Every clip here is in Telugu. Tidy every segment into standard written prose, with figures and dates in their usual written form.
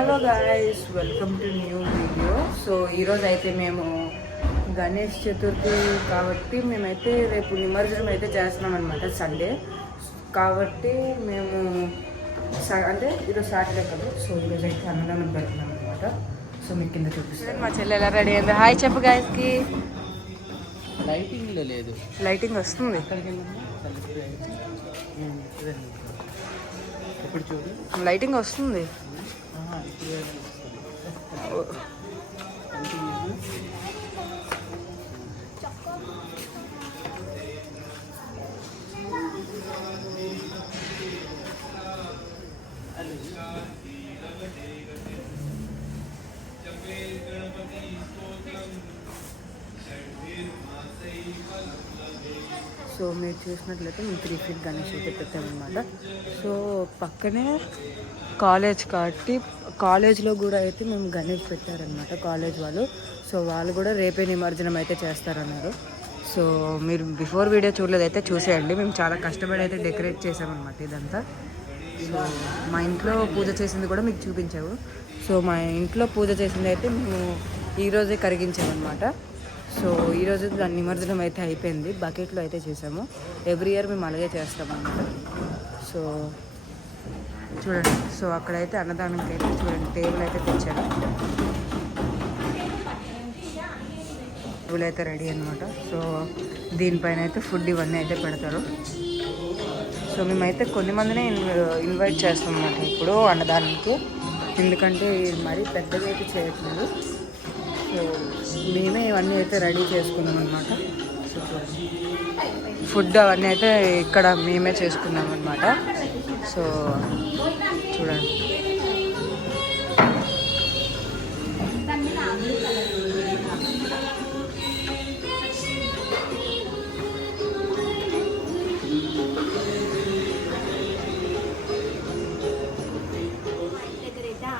Hello guys, welcome to new video. So ఈరోజు అయితే మేము గణేష్ చతుర్థి కాబట్టి మేమైతే రేపు నిమజ్జనం అయితే చేస్తున్నాం అనమాట. సండే కాబట్టి మేము అంటే ఈరోజు సాటర్డే కదా, సో ఈరోజు అయితే అన్నదానం పెడుతున్నాం అనమాట. సో మీకు కింద చూపిస్తాను. మా చెల్లె ఎలా రెడీ అయింది? హాయ్ చెప్పు గాయస్కి. లైటింగ్ లేదు, లైటింగ్ వస్తుంది. ఇప్పుడు చూడు, లైటింగ్ వస్తుంది. సో మీరు చూసినట్లయితే మేము 3 feet గణేష్ అయితే పెట్టామన్నమాట. సో పక్కనే కాలేజ్ కాబట్టి కాలేజ్లో కూడా అయితే మేము గణేష్ పెట్టారనమాట కాలేజ్ వాళ్ళు. సో వాళ్ళు కూడా రేపే నిమజ్జనం అయితే చేస్తారన్నారు. సో మీరు బిఫోర్ వీడియో చూడలేదైతే చూసేయండి. మేము చాలా కష్టపడి అయితే డెకరేట్ చేసామన్నమాట ఇదంతా. సో మా ఇంట్లో పూజ చేసింది కూడా మీకు చూపించాము. సో మా ఇంట్లో పూజ చేసింది అయితే మేము ఈరోజే కరిగించామన్నమాట. సో ఈరోజు దాని నిమజ్జనం అయితే అయిపోయింది. బకెట్లో అయితే చేసాము. ఎవ్రీ ఇయర్ మేము అలాగే చేస్తామన్నమాట. సో చూడండి, సో అక్కడైతే అన్నదానంకి అయితే చూడండి టేబుల్ అయితే తెచ్చారు. టేబుల్ అయితే రెడీ అనమాట. సో దీనిపైన అయితే ఫుడ్ ఇవన్నీ అయితే పెడతారు. సో మేమైతే కొన్ని మందినే ఇన్వైట్ చేస్తాం అన్నమాట ఇప్పుడు అన్నదానానికి. ఎందుకంటే మరీ పెద్దగా అయితే చేయట్లేదు. సో మేమే ఇవన్నీ అయితే రెడీ చేసుకున్నాం అనమాట. సో ఫుడ్ అవన్నీ అయితే ఇక్కడ మేమే చేసుకున్నాం అనమాట. సో చూడండి,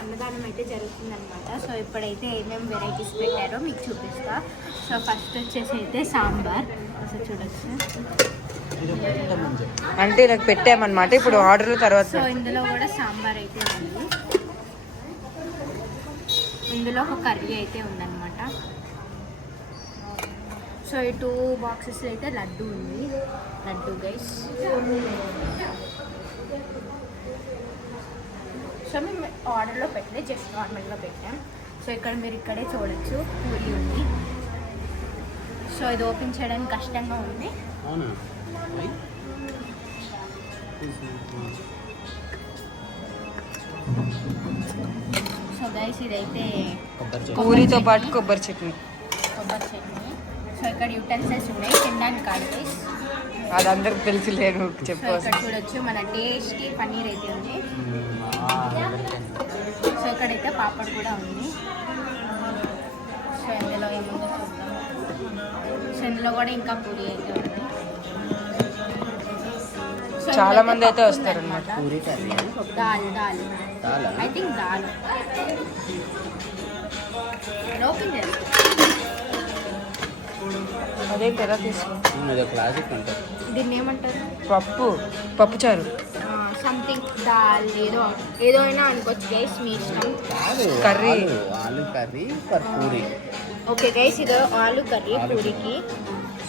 అన్నదానం అయితే జరుగుతుంది అనమాట. సో ఇప్పుడైతే ఏమేమి వెరైటీస్ పెట్టారో మీకు చూపిస్తా. సో ఫస్ట్ వచ్చేసి అయితే సాంబార్. సో చూడొచ్చు, అంటే నాకు పెట్టామన్నమాట ఇప్పుడు ఆర్డర్ తర్వాత. సో ఇందులో కూడా సాంబార్ అయితే ఉంది. ఇందులో ఒక కర్రీ అయితే ఉందన్నమాట. సో ఈ 2 బాక్సెస్ అయితే లడ్డు ఉంది. లడ్డు గైస్. సో మేము ఆర్డర్లో పెట్టలే, జస్ట్ నార్మల్గా పెట్టాం. సో ఇక్కడ మీరు ఇక్కడే చూడొచ్చు పూరి ఉంది. సో ఇది ఓపెన్ చేయడానికి కష్టంగా ఉంది. సో గైస్ ఇదైతే పూరితో పాటు కొబ్బరి చట్నీ. సో ఇక్కడ యూటెన్సిల్స్ ఉన్నాయి తినడానికి కాదు గైస్, అది అందరికి తెలిసి లేదు చెప్పు. ఇక్కడ చూడొచ్చు మన టేస్టీ పన్నీర్ అయితే ఉంది. సో ఇక్కడైతే పాపడ్ కూడా ఉంది. సో ఇందులో ఏముందో చూద్దాం. సో ఇందులో కూడా ఇంకా పూరి అయితే ఉంది. చాలా మంది అయితే వస్తారు అన్నమాట. Dal I think dal open చేస్తాం. అదే తెర తీసుకుంటాం. దీన్ని ఏమంటారు? పప్పుచారు సంథింగ్ దాల్ ఏదో అయినా అనుకోవచ్చు గైస్, మీ ఇష్టం. కర్రీ, ఆలు curry for puri. Okay guys, ఇది ఆలు కర్రీ పూరికి.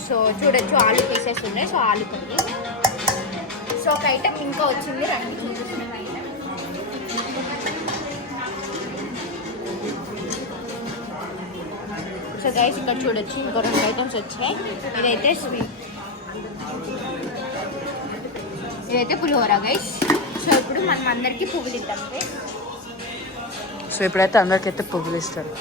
సో చూడొచ్చు ఆలు పీసెస్ ఉన్నాయి. సో ఆలు కర్రీ. సో ఒక ఐటమ్ ఇంకా వచ్చింది, రండి చూపిస్తున్న ఐటమ్. సో గైస్ ఇక్కడ చూడొచ్చు ఇంకో 2 ఐటమ్స్ వచ్చాయి. ఇదైతే స్వీట్, ఇదైతే పులిహోర గైస్. సో ఇప్పుడు మనం అందరికీ పువ్వులు ఇద్దాం. సో ఇప్పుడైతే అందరికైతే పువ్వులు ఇస్తారు.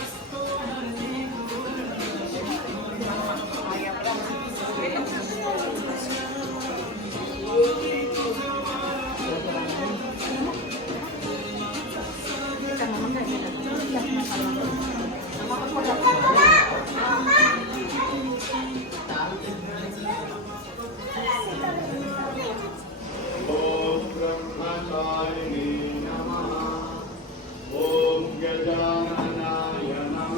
ఓం గజాననాయ నమః.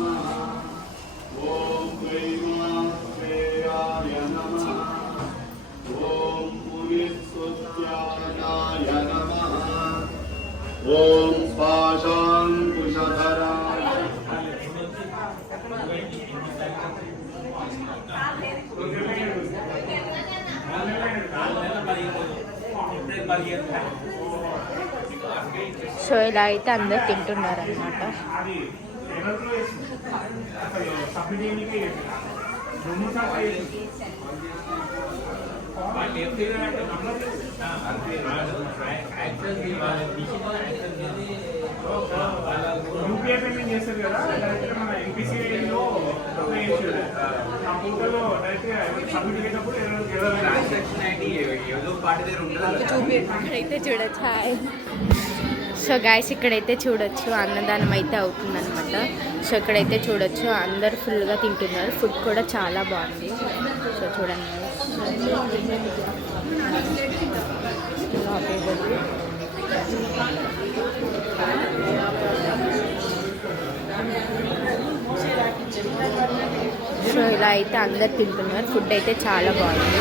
సో ఇలా అయితే అందరు తింటున్నారు అనమాట. యూపీఐ పేమెంట్ చేస్తారు కదా, డైరెక్ట్గా మన ఎంపీసీఐలో అప్లై చేసారు. ఆ పోర్టల్లో డైరెక్ట్గా సబ్మిట్ చేసినప్పుడు ఇక్కడైతే చూడొచ్చు. హాయ్. సో గాయస్ ఇక్కడైతే చూడొచ్చు అన్నదానం అయితే అవుతుందన్నమాట. సో ఇక్కడైతే చూడొచ్చు అందరు ఫుల్గా తింటున్నారు. ఫుడ్ కూడా చాలా బాగుంది. సో చూడండి సో ఇలా అయితే అందరు తింటున్నారు. ఫుడ్ అయితే చాలా బాగుంది.